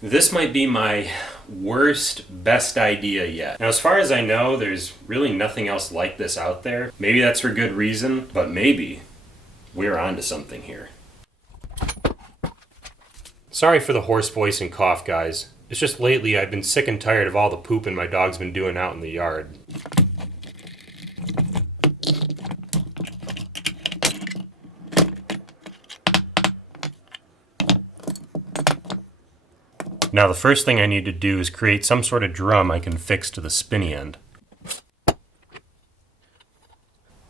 This might be my worst, best idea yet. Now, as far as I know, there's really nothing else like this out there. Maybe that's for good reason, but maybe we're onto something here. Sorry for the hoarse voice and cough, guys. It's just lately I've been sick and tired of all the pooping my dog's been doing out in the yard. Now the first thing I need to do is create some sort of drum I can fix to the spinny end.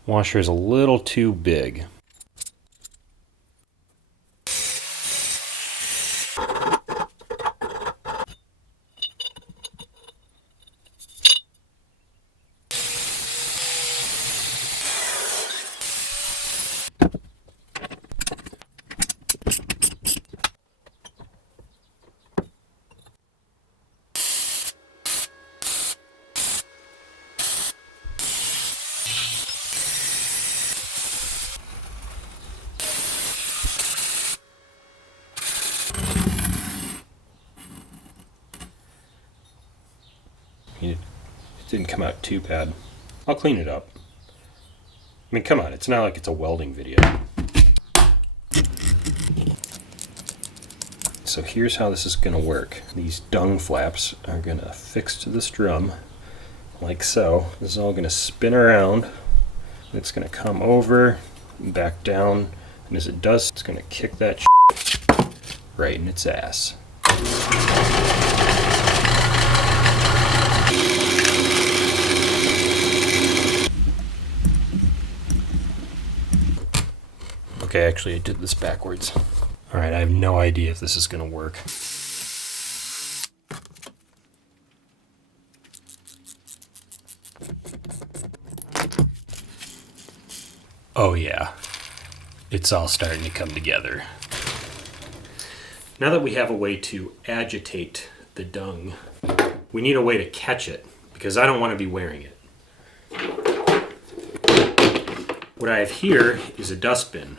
Washer is a little too big. It didn't come out too bad. I'll clean it up. I mean, come on, it's not like it's a welding video. So here's how this is going to work. These dung flaps are going to affix to this drum, like so. This is all going to spin around. It's going to come over, and back down, and as it does, it's going to kick that right in its ass. Okay, actually I did this backwards. Alright, I have no idea if this is going to work. Oh yeah, it's all starting to come together. Now that we have a way to agitate the dung, we need a way to catch it, because I don't want to be wearing it. What I have here is a dustbin.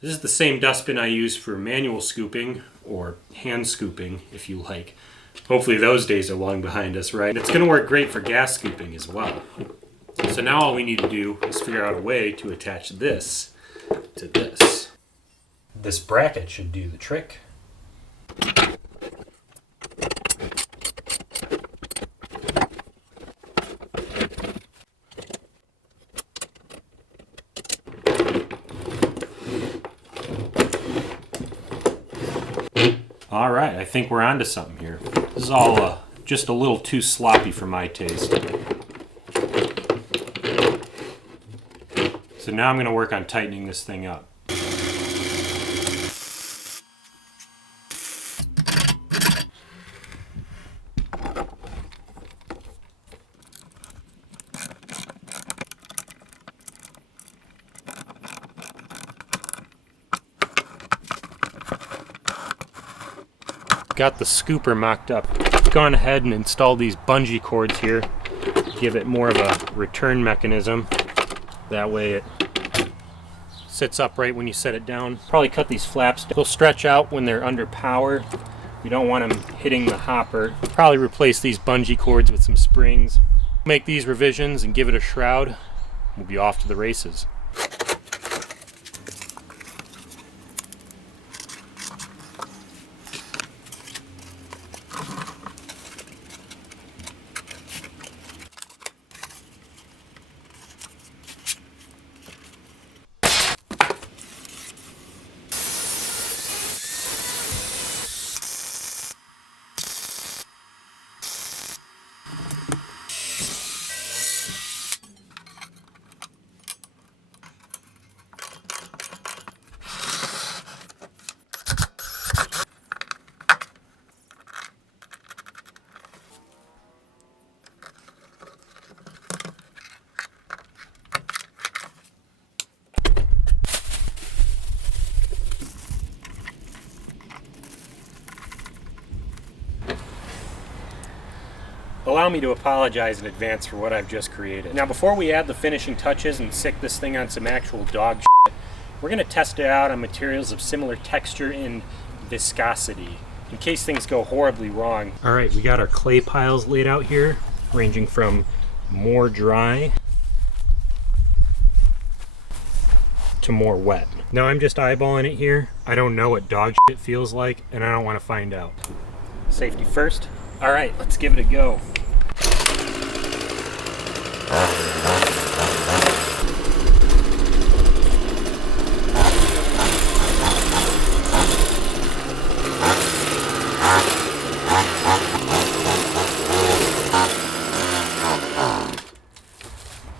This is the same dustbin I use for manual scooping, or hand scooping if you like. Hopefully those days are long behind us, right? It's going to work great for gas scooping as well. So now all we need to do is figure out a way to attach this to this. This bracket should do the trick. All right, I think we're onto something here. This is all just a little too sloppy for my taste. So now I'm going to work on tightening this thing up. Got the scooper mocked up. Gone ahead and installed these bungee cords here. Give it more of a return mechanism. That way it sits upright when you set it down. Probably cut these flaps. They'll stretch out when they're under power. We don't want them hitting the hopper. Probably replace these bungee cords with some springs. Make these revisions and give it a shroud. We'll be off to the races. Allow me to apologize in advance for what I've just created. Now before we add the finishing touches and sick this thing on some actual dog shit, we're going to test it out on materials of similar texture and viscosity. in case things go horribly wrong. All right, we got our clay piles laid out here, ranging from more dry to more wet. Now I'm just eyeballing it here. I don't know what dog shit feels like, and I don't want to find out. Safety first. All right, let's give it a go.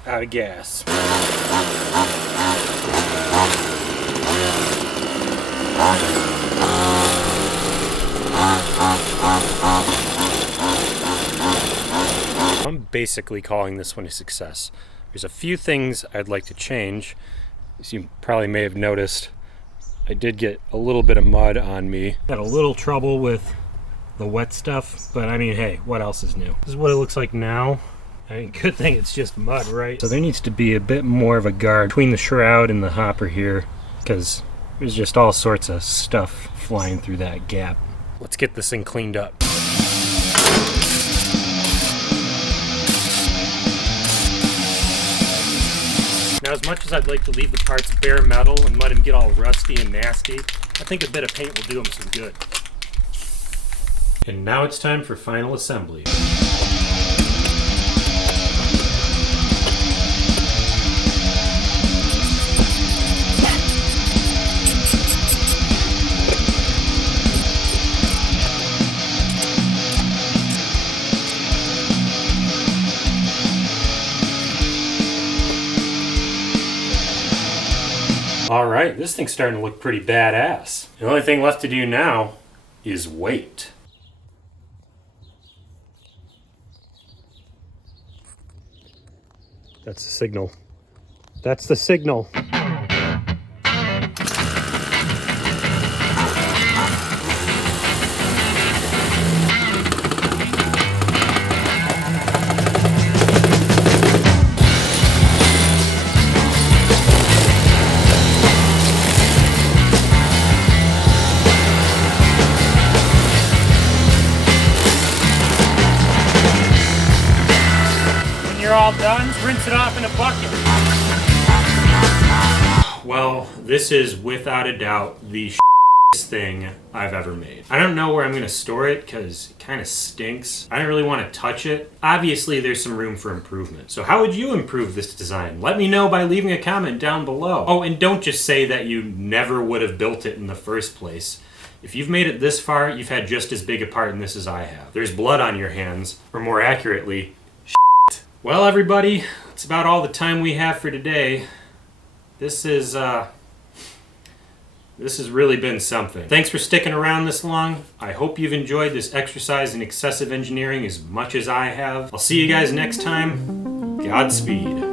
Out of gas. I'm basically calling this one a success. There's a few things I'd like to change. As you probably may have noticed, I did get a little bit of mud on me. Had a little trouble with the wet stuff, but I mean, hey, what else is new? This is what it looks like now. I mean, good thing it's just mud, right? So there needs to be a bit more of a guard between the shroud and the hopper here, because there's just all sorts of stuff flying through that gap. Let's get this thing cleaned up. Now, as much as I'd like to leave the parts bare metal and let them get all rusty and nasty, I think a bit of paint will do them some good. And now it's time for final assembly. All right, this thing's starting to look pretty badass. The only thing left to do now is wait. That's the signal. That's the signal. All done, rinse it off in a bucket. Well, this is without a doubt the shittiest thing I've ever made. I don't know where I'm going to store it because it kind of stinks. I don't really want to touch it. Obviously, there's some room for improvement. So how would you improve this design? Let me know by leaving a comment down below. Oh, and don't just say that you never would have built it in the first place. If you've made it this far, you've had just as big a part in this as I have. There's blood on your hands, or more accurately, well, everybody, that's about all the time we have for today. This has really been something. Thanks for sticking around this long. I hope you've enjoyed this exercise in excessive engineering as much as I have. I'll see you guys next time. Godspeed.